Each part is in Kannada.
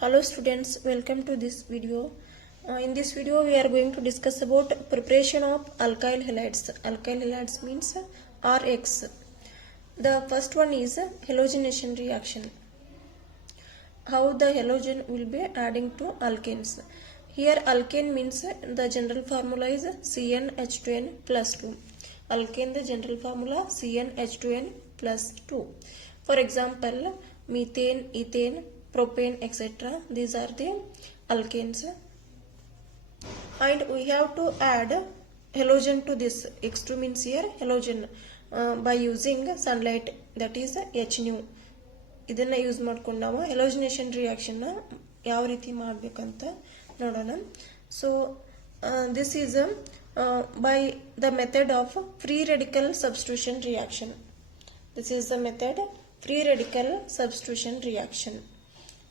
Hello students, welcome to this video. In this video we are going to discuss about preparation of alkyl halides. Alkyl halides means RX. The first one is halogenation reaction. How the halogen will be adding to alkanes. Here alkane means the general formula is CnH2n plus 2. Alkane the general formula CnH2n plus 2. For example, methane, ethane, propane, etc. These are the alkanes. And we have to add halogen to this. X2 means here halogen by using sunlight, that is H nu. ಇದನ್ನ ಯೂಸ್ ಮಾಡ್ಕೊಂಡು ನಾವು ಹೆಲೋಜಿನೇಷನ್ ರಿಯಾಕ್ಷನ್ ಯಾವ ರೀತಿ ಮಾಡಬೇಕಂತ ನೋಡೋಣ. So this is by the method of free radical substitution reaction. This is the method free radical substitution reaction.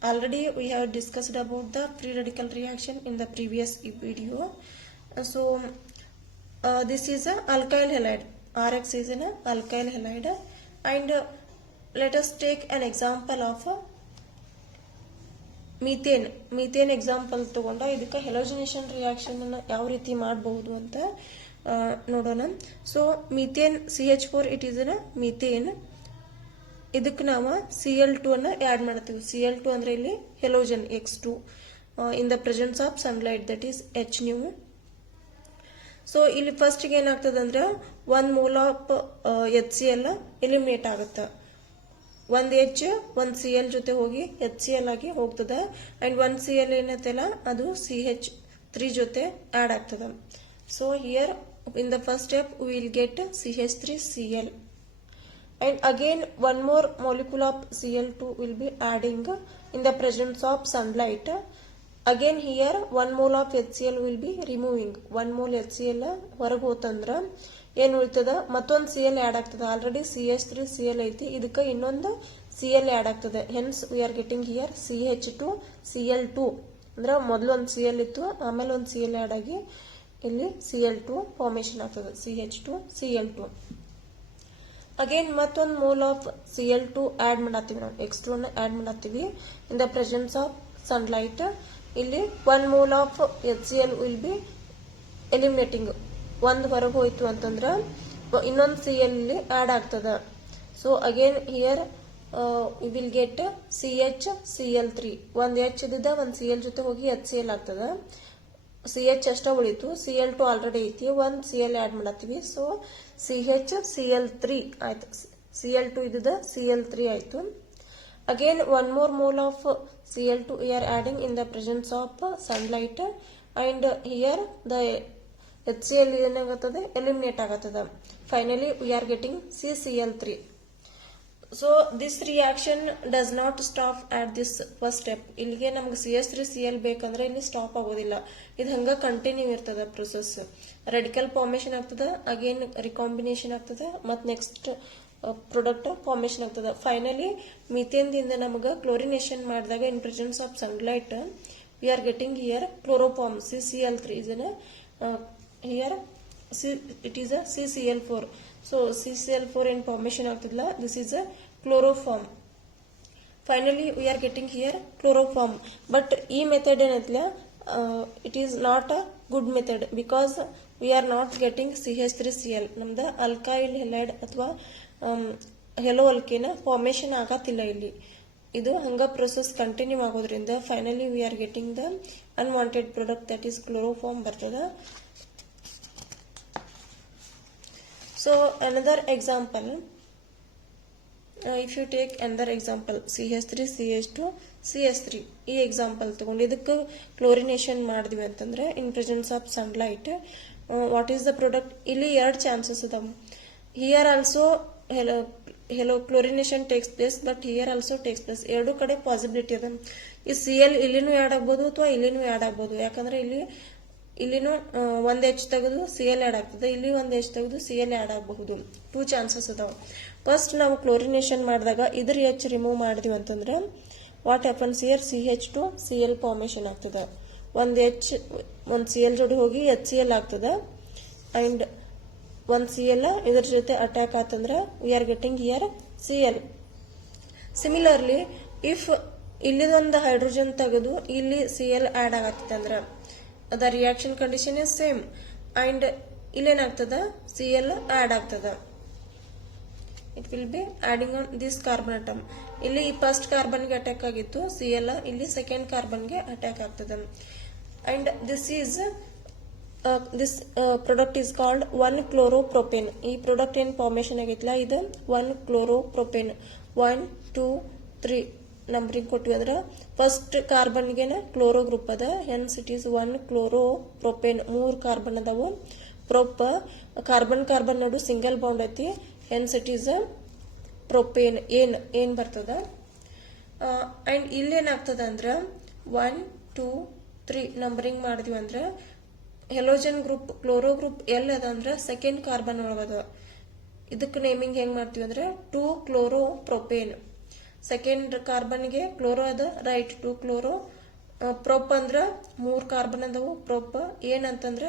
Already we have discussed about the free radical reaction in the previous video. So this is a alkyl halide. RX is an alkyl halide, and let us take an example of methane. Methane example ತಗೊಂಡ ಇದಕ್ಕೆ ಹೆಲೋಜಿನೇಷನ್ ರಿಯಾಕ್ಷನ್ ಅನ್ನು ಯಾವ ರೀತಿ ಮಾಡಬಹುದು ಅಂತ ನೋಡೋಣ. So methane CH4 it is a methane. ಇದಕ್ಕೆ ನಾವು Cl2 ಅನ್ನು ಆಡ್ ಮಾಡ್ತೀವಿ. Cl2 ಅಂದ್ರೆ ಇಲ್ಲಿ ಹೆಲೋಜನ್ X2 in the presence of sunlight, that is H nu. So ಇಲ್ಲಿ ಫಸ್ಟ್ ಗೆ ಏನಾಗ್ತದೆ ಅಂದ್ರೆ 1 ಮೋಲ್ ಆಫ್ HCl ಎಲಿಮಿನೇಟ್ ಆಗುತ್ತೆ. ಒಂದು H ಒಂದು Cl ಜೊತೆ ಹೋಗಿ HCl ಆಗಿ ಹೋಗ್ತದೆ, ಅಂಡ್ ಒಂದು Cl ಏನೈತಲ್ಲ ಅದು CH3 ಜೊತೆ ಆಡ್ ಆಗ್ತದೆ. So here in the first step we will get CH3Cl, and again one more molecule of Cl2 will be adding in the presence of sunlight. Again here 1 mole of HCl will be removing. 1 mole HCl ಹೊರಗೆ ಹೋತಂದ್ರ ಏನು ಉಳಿತದ, ಮತ್ತೊಂದು Cl ಆಡ್ ಆಗ್ತದೆ. ಆಲ್ರೆಡಿ CH3Cl ಐತಿ, ಇದಕ್ಕೆ ಇನ್ನೊಂದು Cl ಆಡ್ ಆಗ್ತದೆ. Hence we are getting here CH2Cl2. ಅಂದ್ರೆ ಮೊದಲು ಒಂದು Cl ಇತ್ತು, ಆಮೇಲೆ ಒಂದು Cl ಆಡ್ ಆಗಿ ಇಲ್ಲಿ Cl2 ಫಾರ್ಮೇಶನ್ ಆಗ್ತದೆ, CH2Cl2. ಅಗೇನ್ ಮತ್ತೊಂದು ಮೋಲ್ ಆಫ್ Cl2 ಆಡ್ ಮಾಡತ್ತೀವಿ ನಾವು, X2 ಅನ್ನು ಆಡ್ ಮಾಡತ್ತೀವಿ in the presence of sunlight. ಇಲ್ಲಿ 1 mole of HCl will be eliminating. ಒಂದು ಹೊರಗೆ ಹೋಯ್ತು ಅಂತಂದ್ರೆ ಇನ್ನೊಂದು Cl ಇಲ್ಲಿ ಆಡ್ ಆಗ್ತದ. So again here we will get CHCl3. ಒಂದು H ಇದ್ದ ಒಂದು Cl ಜೊತೆ ಹೋಗಿ HCl ಆಗ್ತದ. CH ಅಷ್ಟ ಉಳಿತು, Cl2 ಆಲ್ರೆಡಿ ಐತಿ, ಒಂದು Cl ಆಡ್ ಮಾಡತ್ತೀವಿ. ಸೊ CHCl3 ಆಯ್ತು. Cl2 ಇದ್ದ Cl3 ಆಯ್ತು. Again 1 more mole of Cl2 we are adding in the presence of sunlight, and here the HCl ಏನಾಗುತ್ತದೆ, ಎಲಿಮಿನೇಟ್ ಆಗತ್ತದ. Finally we are getting CCl3. So this reaction does not stop at this first step. ಇಲ್ಲಿಗೆ ನಮ್ಗೆ CH3Cl ಬೇಕಂದ್ರೆ ಇಲ್ಲಿ ಸ್ಟಾಪ್ ಆಗೋದಿಲ್ಲ, ಇದು ಹಂಗ ಕಂಟಿನ್ಯೂ ಇರ್ತದ ಪ್ರೊಸೆಸ್. ರೆಡಿಕಲ್ ಫಾರ್ಮೇಶನ್ ಆಗ್ತದ, ಅಗೇನ್ ರಿಕಾಂಬಿನೇಷನ್ ಆಗ್ತದ, ಮತ್ ನೆಕ್ಸ್ಟ್ ಪ್ರಾಡಕ್ಟ್ ಫಾರ್ಮೇಶನ್ ಆಗ್ತದ. ಫೈನಲಿ ಮೀಥೇನ್ ದಿಂದ ನಮಗ ಕ್ಲೋರಿನೇಷನ್ ಮಾಡಿದಾಗ in presence of sunlight V are getting here chloroform. CCl3 is here it is a CCl4. So CCl4 in formation ಆಗ್ತದಲ್ಲ, this is a chloroform. Finally we are getting here chloroform. But ಈ ಮೆಥಡ್ ಏನೈತಲ್ಲ, it is not a good method because we are not getting CH3Cl. ನಮ್ದು alkyl halide ಅಥವಾ ಹೆಲೋ ಅಲ್ಕೇನ್ ಫಾರ್ಮೇಶನ್ ಆಗತ್ತಿಲ್ಲ ಇಲ್ಲಿ. ಇದು ಹಂಗ ಪ್ರೊಸೆಸ್ ಕಂಟಿನ್ಯೂ ಆಗೋದ್ರಿಂದ finally we are getting the unwanted product, that is chloroform ಬರ್ತದ. So another example, if you take another example CH3 CH2 CH3, ಈ ಎಕ್ಸಾಂಪಲ್ ತಗೊಂಡು ಇದಕ್ಕೆ ಕ್ಲೋರಿನೇಷನ್ ಮಾಡಿದ್ವಿ ಅಂತಂದ್ರೆ in presence of sunlight what is the product. ಇಲ್ಲಿ 2 ಚಾನ್ಸಸ್ ಅದಾವ. Here also hello chlorination takes place, but here also takes place. ಎರಡು ಕಡೆ ಪಾಸಿಬಿಲಿಟಿ ಅದ. ಈ Cl ಇಲ್ಲಿನೂ ಆಡ್ ಆಗ್ಬೋದು ಅಥವಾ ಇಲ್ಲಿನೂ ಆಡ್ ಆಗ್ಬೋದು. ಯಾಕಂದ್ರೆ ಇಲ್ಲಿನೂ ಒಂದು H ತೆಗೆದು Cl ಆಡ್ ಆಗ್ತದೆ, ಇಲ್ಲಿ ಒಂದು H ತೆಗೆದು Cl ಆಡ್ ಆಗಬಹುದು. 2 ಚಾನ್ಸಸ್ ಅದಾವ. ಫಸ್ಟ್ ನಾವು ಕ್ಲೋರಿನೇಷನ್ ಮಾಡಿದಾಗ ಇದ್ರ H ರಿಮೂವ್ ಮಾಡಿದ್ವಿ ಅಂತಂದ್ರೆ what happens here, CH2Cl formation ಆಗ್ತದ. ಒಂದು H ಒಂದು Cl ಜೋಡಿ ಹೋಗಿ HCl ಆಗ್ತದ, ಅಂಡ್ ಒಂದು Cl ಇದ್ರ ಜೊತೆ ಅಟ್ಯಾಕ್ ಆತಂದ್ರೆ we are getting here Cl. Similarly, if ಇಲ್ಲಿದೊಂದು ಹೈಡ್ರೋಜನ್ ತೆಗೆದು ಇಲ್ಲಿ Cl ಆಡ್ ಆಗತ್ತಿದೆ ಅಂದ್ರೆ ಅದ reaction condition is same and ಇಲ್ಲೇನಾಗ್ತದ Cl ಆಡ್ ಆಗ್ತದ. It will be adding on this carbon atom. ಇಲ್ಲಿ ಫಸ್ಟ್ ಕಾರ್ಬನ್ಗೆ ಅಟ್ಯಾಕ್ ಆಗಿತ್ತು Cl, ಇಲ್ಲಿ ಸೆಕೆಂಡ್ ಕಾರ್ಬನ್ಗೆ ಅಟ್ಯಾಕ್ ಆಗ್ತದೆ. And this is this product is called 1-chloropropane. ಈ ಪ್ರಾಡಕ್ಟ್ ಏನ್ ಫಾರ್ಮೇಶನ್ ಆಗಿತ್ತಲ್ಲ ಇದು 1-chloropropane. 1 2 3 ನಂಬರಿಂಗ್ ಕೊಟ್ಟಿವಿ ಅಂದ್ರೆ ಫಸ್ಟ್ ಕಾರ್ಬನ್ಗೆ ಕ್ಲೋರೋ ಗ್ರೂಪ್ ಅದ, hence it is 1-chloropropane. 3 carbon ಅದಾವು. ಪ್ರೊಪ್ ಕಾರ್ಬನ್ ನಡು ಸಿಂಗಲ್ ಬಾಂಡ್ ಐತಿ, ಹೆನ್ಸ್ ಇಟ್ ಈಸ್ ಪ್ರೊಪೇನ್. ಏನ್ ಬರ್ತದ. ಅಂಡ್ ಇಲ್ಲೇನಾಗ್ತದ ಅಂದ್ರ 1 2 3 ನಂಬರಿಂಗ್ ಮಾಡಿದ್ವಿ ಅಂದ್ರೆ ಹೆಲೋಜನ್ ಗ್ರೂಪ್ ಕ್ಲೋರೋ ಗ್ರೂಪ್ ಎಲ್ ಅದ ಅಂದ್ರೆ ಸೆಕೆಂಡ್ ಕಾರ್ಬನ್ ಒಳಗದ. ಇದಕ್ಕೆ ನೇಮಿಂಗ್ ಹೆಂಗ್ ಮಾಡ್ತೀವಿ ಅಂದ್ರೆ 2-chloropropane. ಸೆಕೆಂಡ್ ಕಾರ್ಬನ್ಗೆ ಕ್ಲೋರೋ ಅದ, ರೈಟ್ 2-chloro. ಪ್ರೊಪ್ ಅಂದ್ರ 3 ಕಾರ್ಬನ್ ಅದಾವು. ಪ್ರೊಪ್ ಏನಂತಂದ್ರ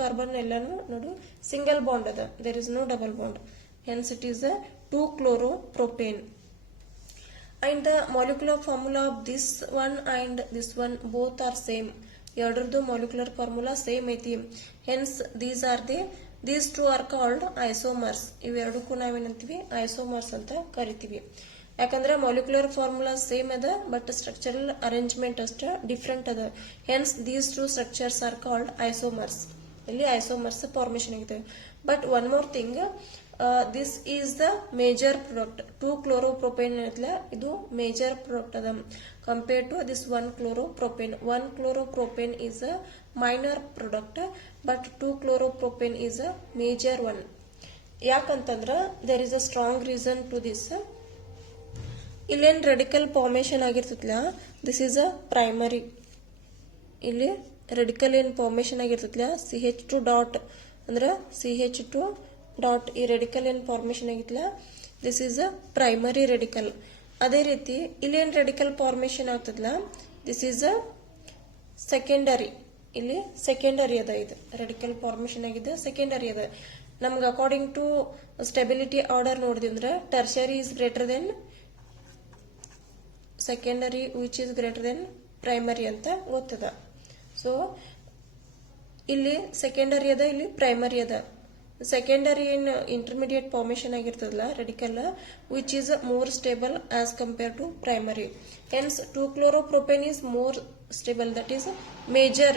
ಕಾರ್ಬನ್ ಎಲ್ಲಾನು ನೋಡು ಸಿಂಗಲ್ ಬಾಂಡ್ ಅದ, there is no double bond, hence it is 2-chloropropane. And the molecular formula of this one and this one both are same. ಎರಡರದು ಮಾಲಿಕ್ಯುಲರ್ ಫಾರ್ಮುಲಾ ಸೇಮ್ ಐತಿ, hence these two are called isomers. ಇವೆರಡಕ್ಕೂ ನಾವೇನಂತೀವಿ ಐಸೋಮರ್ಸ್ ಅಂತ ಕರಿತೀವಿ. ಯಾಕಂದ್ರೆ ಮಾಲಿಕ್ಯುಲರ್ ಫಾರ್ಮುಲಾ ಸೇಮ್ ಅದ ಬಟ್ ಸ್ಟ್ರಕ್ಚರಲ್ ಅರೇಂಜ್ಮೆಂಟ್ ಅಷ್ಟ ಡಿಫ್ರೆಂಟ್ ಅದ, hence these two structures are called isomers. ಇಲ್ಲಿ ಐಸೋಮರ್ಸ್ ಫಾರ್ಮೇಶನ್ ಆಗಿದೆ. But one more thing, this is the major product. 2-chloropropane ಇದು major product ಅದ compared to this 1-chloropropane. 1-chloropropane is a minor product but 2-chloropropane is a major one. ಯಾಕಂತಂದ್ರ there is a strong reason to this. ಇಲ್ಲೇನ್ radical formation ಆಗಿರ್ತೈತಲ್ಲ, this is a primary. ಇಲ್ಲಿ radical ಏನ್ ಫಾರ್ಮೇಶನ್ ಆಗಿರ್ತೈತಲ್ಲ CH2 ಡಾಟ್ ಅಂದ್ರ CH2 ಡಾಟ್ ಈ ರೆಡಿಕಲ್ ಏನ್ ಫಾರ್ಮೇಶನ್ ಆಗಿತ್ತಲ್ಲ this is a primary radical. ಅದೇ ರೀತಿ ಇಲ್ಲೇನ್ ರೆಡಿಕಲ್ ಫಾರ್ಮೇಶನ್ ಆಗ್ತದಲ್ಲ ದಿಸ್ ಈಸ್ ಅ ಸೆಕೆಂಡರಿ. ಇಲ್ಲಿ ಸೆಕೆಂಡರಿ ಅದ, ಇದು ರೆಡಿಕಲ್ ಫಾರ್ಮೇಶನ್ ಆಗಿದೆ ಸೆಕೆಂಡರಿ ಅದ. ನಮ್ಗೆ ಅಕಾರ್ಡಿಂಗ್ ಟು ಸ್ಟೆಬಿಲಿಟಿ ಆರ್ಡರ್ ನೋಡಿದ್ವಿ ಅಂದ್ರೆ tertiary is greater than secondary which is greater than primary ಅಂತ ಗೊತ್ತದ. ಸೊ ಇಲ್ಲಿ ಸೆಕೆಂಡರಿ ಅದ, ಇಲ್ಲಿ ಪ್ರೈಮರಿ ಅದ. ಸೆಕೆಂಡರಿ ಏನ್ ಇಂಟರ್ಮೀಡಿಯೇಟ್ ಫಾರ್ಮೇಶನ್ ಆಗಿರ್ತದಲ್ಲ radical which is more stable as compare to primary, hence 2-chloropropane is more stable, that is major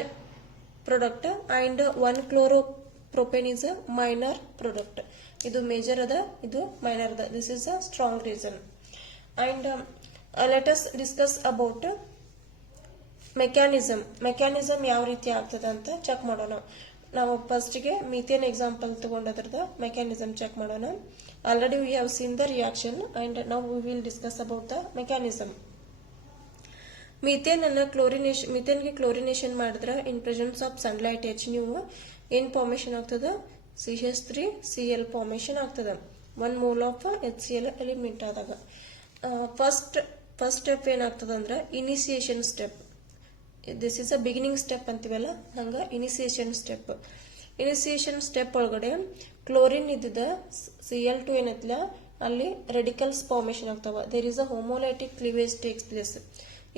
product, and 1-chloropropane is a minor product. ಇದು ಮೇಜರ್ ಅದ, ಇದು ಮೈನರ್ ಅದ. This is a strong reason. And let us discuss about mechanism ಯಾವ ರೀತಿ ಆಗ್ತದ ಅಂತ ಚೆಕ್ ಮಾಡೋಣ. ನಾವು ಫಸ್ಟ್ಗೆ ಮೀಥೇನ್ ಎಕ್ಸಾಂಪಲ್ ತಗೊಂಡದ್ರದ ಮೆಕ್ಯಾನಿಸಮ್ ಚೆಕ್ ಮಾಡೋಣ. Already we have seen the reaction and now we will discuss about the mechanism. ಮೀಥೇನ್ಗೆ ಕ್ಲೋರಿನೇಷನ್ ಮಾಡಿದ್ರೆ ಇನ್ ಪ್ರೆಸೆನ್ಸ್ ಆಫ್ ಸನ್ಲೈಟ್ ನೀವು ಏನ್ ಫಾರ್ಮೇಶನ್ ಆಗ್ತದ CH3Cl ಫಾರ್ಮೇಶನ್ ಆಗ್ತದ. 1 mole ಆಫ್ HCl ಎಲಿಮೆಂಟ್ ಆದಾಗ ಫಸ್ಟ್ ಸ್ಟೆಪ್ ಏನಾಗ್ತದ ಅಂದ್ರೆ initiation step. This is a beginning step ಅಂತೀವಲ್ಲ ಹಂಗ ಇನಿಸಿಯೇಷನ್ ಸ್ಟೆಪ್ ಒಳಗಡೆ ಕ್ಲೋರಿನ್ ಇದ್ದ Cl2 ಏನೈತಿಲ್ಲ ಅಲ್ಲಿ ರೆಡಿಕಲ್ಸ್ ಫಾರ್ಮೇಶನ್ ಆಗ್ತಾವ. There is a homolytic cleavage takes place.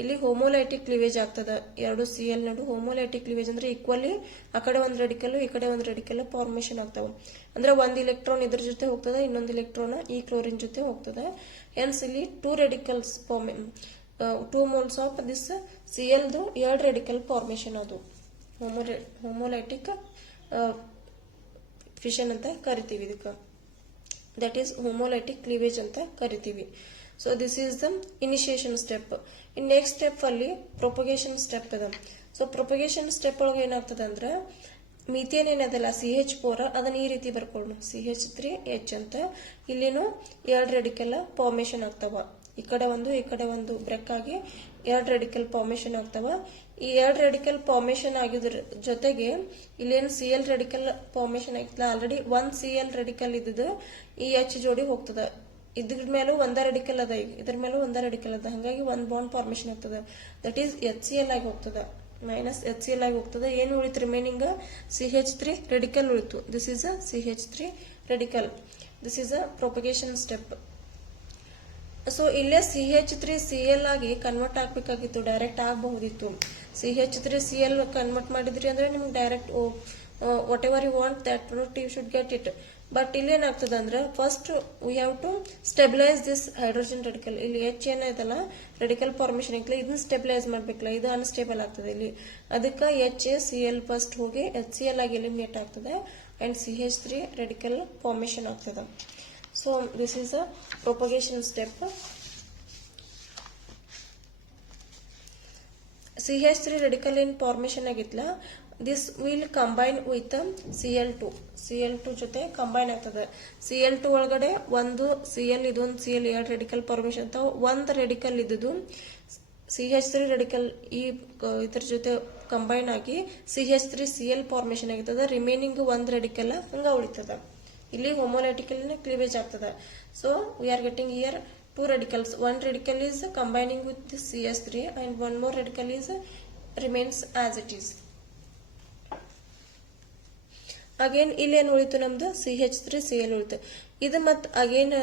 ಇಲ್ಲಿ ಹೋಮೋಲೈಟಿಕ್ ಕ್ಲೀವೇಜ್ ಆಗ್ತದ. ಎರಡು Cl ನಡು ಹೋಮೋಲೈಟಿಕ್ ಕ್ಲೀವೇಜ್ ಅಂದ್ರೆ ಈಕ್ವಲಿ ಆ ಕಡೆ ಒಂದು ರೆಡಿಕಲ್ ಈ ಕಡೆ ಒಂದು ರೆಡಿಕಲ್ ಫಾರ್ಮೇಶನ್ ಆಗ್ತಾವ. ಅಂದ್ರೆ ಒಂದು ಇಲೆಕ್ಟ್ರಾನ್ ಇದ್ರ ಜೊತೆ ಹೋಗ್ತದ, ಇನ್ನೊಂದು ಇಲೆಕ್ಟ್ರಾನ್ ಈ ಕ್ಲೋರಿನ್ ಜೊತೆ ಹೋಗ್ತದ. ಹೆನ್ಸ್ ಇಲ್ಲಿ 2 radicals 2 moles of this Cl ದು 2 ರೆಡಿಕಲ್ ಫಾರ್ಮೇಶನ್ ಅದು ಹೋಮೋಲೈಟಿಕ್ ಫಿಷನ್ ಅಂತ ಕರಿತೀವಿ. ಇದಕ್ಕೆ ದಟ್ ಈಸ್ ಹೋಮೋಲೈಟಿಕ್ ಕ್ಲೀವೇಜ್ ಅಂತ ಕರಿತೀವಿ. So this is the initiation step. In next step ಅಲ್ಲಿ ಪ್ರೊಪಗೇಷನ್ ಸ್ಟೆಪ್ ಅದ. ಸೊ ಪ್ರೊಪಗೇಷನ್ ಸ್ಟೆಪ್ ಒಳಗೆ ಏನಾಗ್ತದ ಅಂದ್ರೆ ಮೀಥೇನ್ ಏನದಲ್ಲ CH4 ಅದನ್ನ ಈ ರೀತಿ ಬರ್ಕೊಂಡು CH3H ಅಂತ ಇಲ್ಲಿನೂ 2 ರೆಡಿಕಲ್ ಫಾರ್ಮೇಶನ್ ಆಗ್ತಾವ. ಈ ಕಡೆ ಒಂದು ಬ್ರೇಕ್ ಆಗಿ 2 ರೆಡಿಕಲ್ ಫಾರ್ಮೇಶನ್ ಆಗ್ತಾವ. ಈ 2 ರೆಡಿಕಲ್ ಫಾರ್ಮೇಶನ್ ಆಗಿದ್ರ ಜೊತೆಗೆ ಇಲ್ಲೇನು Cl ರೆಡಿಕಲ್ ಫಾರ್ಮೇಶನ್ ಆಗಿತ್ತಲ್ಲ ಆಲ್ರೆಡಿ 1 Cl ರೆಡಿಕಲ್ ಇದ್ದದ್ದು ಈ H ಜೋಡಿ ಹೋಗ್ತದ. ಇದ್ರ ಮೇಲೂ ಒಂದ ರೆಡಿಕಲ್ ಅದ, ಇದ್ರ ಮೇಲೂ ಒಂದ ರೆಡಿಕಲ್ ಅದ, ಹಾಗಾಗಿ 1 ಬಾಂಡ್ ಫಾರ್ಮೇಶನ್ ಆಗ್ತದ. ದಟ್ ಈಸ್ HCl ಆಗಿ ಹೋಗ್ತದ, ಮೈನಸ್ HCl ಆಗಿ ಹೋಗ್ತದ. ಏನು ಉಳಿತು ರಿಮೈನಿಂಗ್ CH3 ರೆಡಿಕಲ್ ಉಳಿತು. This is a CH3 radical. This is a propagation step. So ಇಲ್ಲೇ CH3Cl ಆಗಿ ಕನ್ವರ್ಟ್ ಆಗ್ಬೇಕಾಗಿತ್ತು, ಡೈರೆಕ್ಟ್ ಆಗಬಹುದಿತ್ತು. CH3Cl ಕನ್ವರ್ಟ್ ಮಾಡಿದ್ರಿ ಅಂದ್ರೆ ನಿಮ್ಗೆ direct whatever you want that product you should get it. But ಇಲ್ಲೇನಾಗ್ತದೆ ಅಂದ್ರೆ first we have to stabilise this hydrogen radical. ಇಲ್ಲಿ H ಏನೈತಲ್ಲ ರೆಡಿಕಲ್ ಫಾರ್ಮೇಶನ್ ಐತಲ್ಲ ಇದನ್ನ ಸ್ಟೆಬಿಲೈಸ್ ಮಾಡ್ಬೇಕಲ್ಲ, ಇದು ಅನ್ಸ್ಟೇಬಲ್ ಆಗ್ತದೆ ಇಲ್ಲಿ. ಅದಕ್ಕೆ HCl ಫಸ್ಟ್ ಹೋಗಿ HCl ಆಗಿ ಎಲಿಮಿನೇಟ್ ಆಗ್ತದೆ ಅಂಡ್ CH3 ರೆಡಿಕಲ್ ಫಾರ್ಮೇಶನ್ ಆಗ್ತದೆ. So this is a propagation step. CH3 radical in formation ಆಗಿತ್ತಲ್ಲ, this will combine with Cl2 ಜೊತೆ ಕಂಬೈನ್ ಆಗ್ತದೆ. Cl2 ಒಳಗಡೆ ಒಂದು Cl ಇದೊಂದು Cl ಎರಡು ರೆಡಿಕಲ್ ಫಾರ್ಮೇಶನ್ ಅಥವಾ ಒಂದು ರೆಡಿಕಲ್ ಇದ್ದುದು CH3 ರೆಡಿಕಲ್ ಇದ್ರ ಜೊತೆ ಕಂಬೈನ್ ಆಗಿ CH3Cl ಫಾರ್ಮೇಶನ್ ಆಗಿರ್ತದೆ. ರಿಮೈನಿಂಗ್ ಒಂದು ರೆಡಿಕಲ್ ಹಂಗ ಉಳಿತದ. ಇಲ್ಲಿ ಹೋಮೋಲೈಟಿಕಲ್ ಕ್ಲೀವೇಜ್ ಆಗ್ತದೆ. So we are getting here two radicals. One radical is combining with this CH3 and one more radical is remains as it is. Again ಇಲ್ಲಿ ಏನು ಉಳಿತು ನಮ್ದು CH3Cl ಉಳಿತು. ಇದು ಮತ್ತೆ ಅಗೇನ್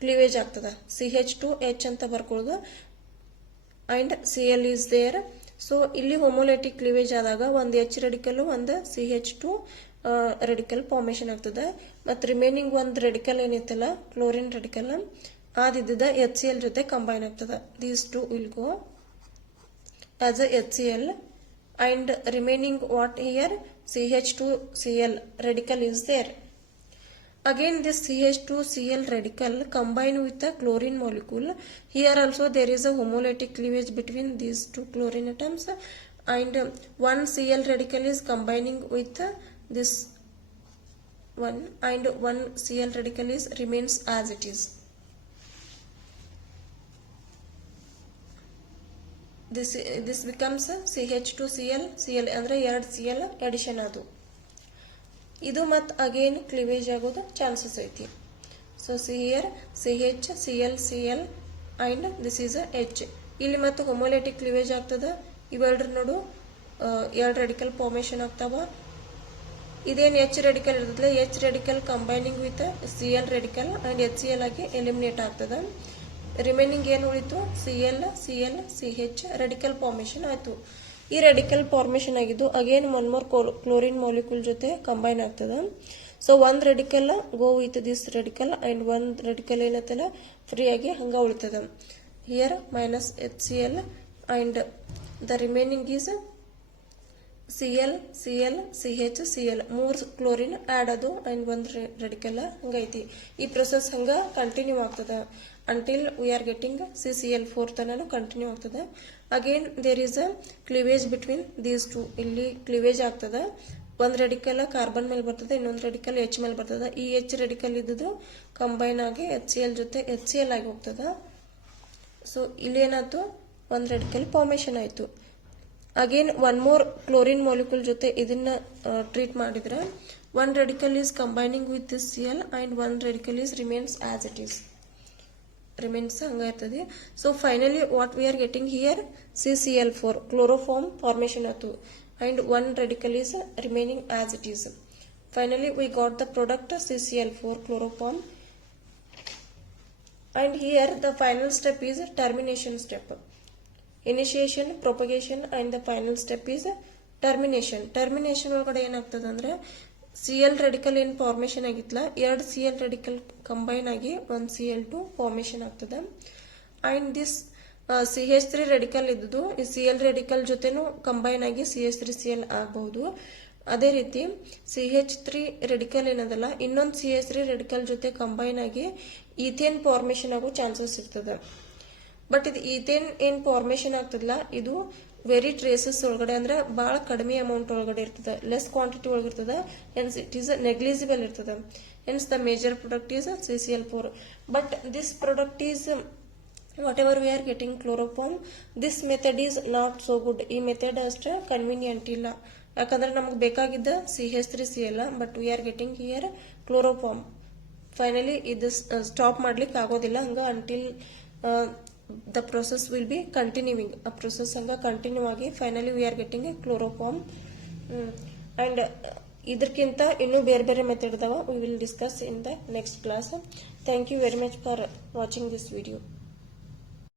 ಕ್ಲೀವೇಜ್ ಆಗ್ತದ. CH2H ಅಂತ ಬರ್ಕೊಳ್ಳೋದು and Cl is there. So ಇಲ್ಲಿ ಹೋಮೋಲೈಟಿಕ್ ಕ್ಲೀವೇಜ್ ಆದಾಗ ಒಂದು H ರೆಡಿಕಲ್ ಒಂದು CH2 ರೆಡಿಕಲ್ ಫಾರ್ಮೇಶನ್ ಆಗ್ತದೆ. ಮತ್ತು ರಿಮೈನಿಂಗ್ ಒಂದು ರೆಡಿಕಲ್ ಏನಿತ್ತಲ್ಲ ಕ್ಲೋರಿನ್ ರೆಡಿಕಲ್ ಆದಿದ್ದ HCl ಜೊತೆ ಕಂಬೈನ್ ಆಗ್ತದೆ. These two will go as a HCl and remaining what here CH2Cl radical is there. Again this CH2Cl radical combine with the chlorine molecule. Here also there is a homolytic cleavage between these two chlorine atoms and one Cl radical is combining with this one and one Cl radical is remains as it is. This becomes CH2Cl ಅಂದ್ರೆ 2 Cl addition ಅದು. ಇದು ಮತ್ ಅಗೇನ್ ಕ್ಲೀವೇಜ್ ಆಗೋದು ಚಾನ್ಸಸ್ ಐತಿ. So here CH Cl and this is a H. ಇಲ್ಲಿ ಮತ್ತೆ ಹೋಮೋಲೈಟಿಕ್ ಕ್ಲೀವೇಜ್ ಆಗ್ತದ. ಇವೆರಡರ ನೋಡು ಎರಡು ರೆಡಿಕಲ್ ಫಾರ್ಮೇಶನ್ ಆಗ್ತಾವ. ಇದೇನು H ರೆಡಿಕಲ್ ಇರ್ತದಲ್ಲ H radical combining with Cl radical and HCl ಆಗಿ ಎಲಿಮಿನೇಟ್ ಆಗ್ತದ. ರಿಮೈನಿಂಗ್ ಏನು ಉಳಿತು Cl CH ರೆಡಿಕಲ್ ಫಾರ್ಮೇಶನ್ ಆಯ್ತು. ಈ ರೆಡಿಕಲ್ ಫಾರ್ಮೇಶನ್ ಆಗಿದ್ದು again one more chlorine molecule ಜೊತೆ ಕಂಬೈನ್ ಆಗ್ತದ. ಸೊ ಒಂದ್ radical go with this radical and ಒಂದ್ ರೆಡಿಕಲ್ ಏನತ್ತಲ್ಲ ಫ್ರೀ ಆಗಿ ಹಂಗ ಉಳಿತದ. Here minus HCl and the remaining is Cl CH Cl ಮೂರ್ ಕ್ಲೋರಿನ್ ಆಡ್ ಅದು ಅಂಡ್ ಒಂದ್ ರೆಡಿಕಲ್ ಹಂಗೈತಿ. ಈ ಪ್ರೊಸೆಸ್ ಹಂಗ ಕಂಟಿನ್ಯೂ ಆಗ್ತದ until we are getting CCl4 ತನಕ ಕಂಟಿನ್ಯೂ ಆಗ್ತದೆ. Again there is a cleavage between these two. ಇಲ್ಲಿ ಕ್ಲೀವೇಜ್ ಆಗ್ತದ. ಒಂದ್ ರೆಡಿಕಲ್ ಕಾರ್ಬನ್ ಮೇಲೆ ಬರ್ತದೆ, ಇನ್ನೊಂದು ರೆಡಿಕಲ್ H ಮೇಲೆ ಬರ್ತದೆ. ಈ H ರೆಡಿಕಲ್ ಇದ್ದು ಕಂಬೈನ್ ಆಗಿ HCl ಜೊತೆ HCl ಆಗಿ ಹೋಗ್ತದ. ಸೊ ಇಲ್ಲಿ ಏನಾಯ್ತು ಒಂದ್ ರೆಡಿಕಲ್ ಫಾರ್ಮೇಶನ್ ಆಯ್ತು. Again one more chlorine molecule ಜೊತೆ ಇದನ್ನ ಟ್ರೀಟ್ ಮಾಡಿದ್ರೆ one radical is combining with this Cl and one radical is remains as it is. remains ಹಂಗ ಇರ್ತದೆ. So finally what we are getting here CCl4 chloroform formation ಆಯ್ತು and one radical is remaining as it is. Finally we got the product CCl4 chloroform and here the final step is termination step. Initiation, propagation and the final step is termination. Termination ಒಳಗಡೆ ಏನಾಗ್ತದೆ ಅಂದ್ರೆ Cl ರೆಡಿಕಲ್ ಏನ್ ಫಾರ್ಮೇಶನ್ ಆಗಿತ್ತಲ್ಲ ಎರಡು Cl ರೆಡಿಕಲ್ ಕಂಬೈನ್ ಆಗಿ ಒಂದು Cl2 ಫಾರ್ಮೇಶನ್ ಆಗ್ತದೆ. ಅಂಡ್ ದಿಸ್ CH3 ರೆಡಿಕಲ್ ಇದ್ದು ಈ Cl ರೆಡಿಕಲ್ ಜೊತೆನೂ ಕಂಬೈನ್ ಆಗಿ CH3Cl ಆಗಬಹುದು. ಅದೇ ರೀತಿ CH3 ರೆಡಿಕಲ್ ಏನದಲ್ಲ ಇನ್ನೊಂದು CH3 ರೆಡಿಕಲ್ ಜೊತೆ ಕಂಬೈನ್ ಆಗಿ ಈಥೇನ್ ಫಾರ್ಮೇಶನ್ ಆಗೋ ಚಾನ್ಸಸ್ ಇರ್ತದೆ. ಬಟ್ ಇದು ಈಥೇನ್ ಏನ್ ಫಾರ್ಮೇಶನ್ ಆಗ್ತದಲ್ಲ ಇದು ವೆರಿ ಟ್ರೇಸಸ್ ಒಳಗಡೆ ಅಂದ್ರೆ ಬಹಳ ಕಡಿಮೆ ಅಮೌಂಟ್ ಒಳಗಡೆ ಇರ್ತದೆ, ಲೆಸ್ ಕ್ವಾಂಟಿಟಿ ಒಳಗಿರ್ತದೆ. ಹೆನ್ಸ್ ಇಟ್ ಈಸ್ ನೆಗ್ಲಿಜಿಬಲ್ ಇರ್ತದೆ. Hence the major product is CCl4. But this product is whatever we are getting chloroform, this method is not so good. ಈ ಮೆಥಡ್ ಅಷ್ಟೇ ಕನ್ವೀನಿಯಂಟ್ ಇಲ್ಲ, ಯಾಕಂದ್ರೆ ನಮ್ಗೆ ಬೇಕಾಗಿದ್ದ CH3Cl but we are getting here chloroform. Finally ಇದು ಸ್ಟಾಪ್ ಮಾಡ್ಲಿಕ್ಕೆ ಆಗೋದಿಲ್ಲ ಹಂಗ until the process will be continuing. A process hanga continue agi finally we are getting a chloroform. And idrkinta innu ಬೇರೆ ಬೇರೆ ಮೆಥಡ್ ಇದಾವ. We will discuss in the next class. Thank you very much for watching this video.